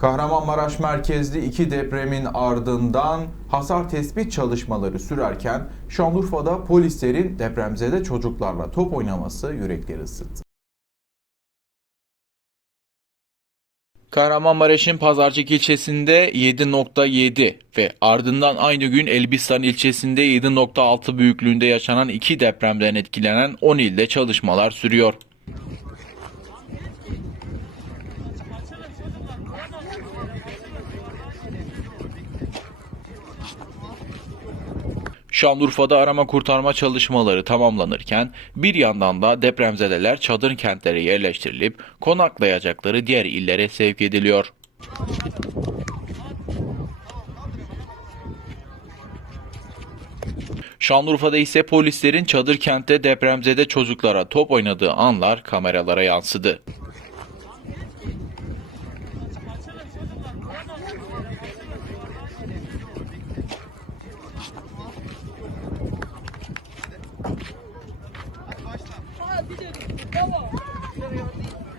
Kahramanmaraş merkezli iki depremin ardından hasar tespit çalışmaları sürerken Şanlıurfa'da polislerin depremzede çocuklarla top oynaması yürekleri ısıttı. Kahramanmaraş'ın Pazarcık ilçesinde 7.7 ve ardından aynı gün Elbistan ilçesinde 7.6 büyüklüğünde yaşanan iki depremden etkilenen 10 ilde çalışmalar sürüyor. Şanlıurfa'da arama kurtarma çalışmaları tamamlanırken bir yandan da depremzedeler çadır kentlere yerleştirilip konaklayacakları diğer illere sevk ediliyor. Şanlıurfa'da ise polislerin çadır kentte depremzede çocuklara top oynadığı anlar kameralara yansıdı. Vamos!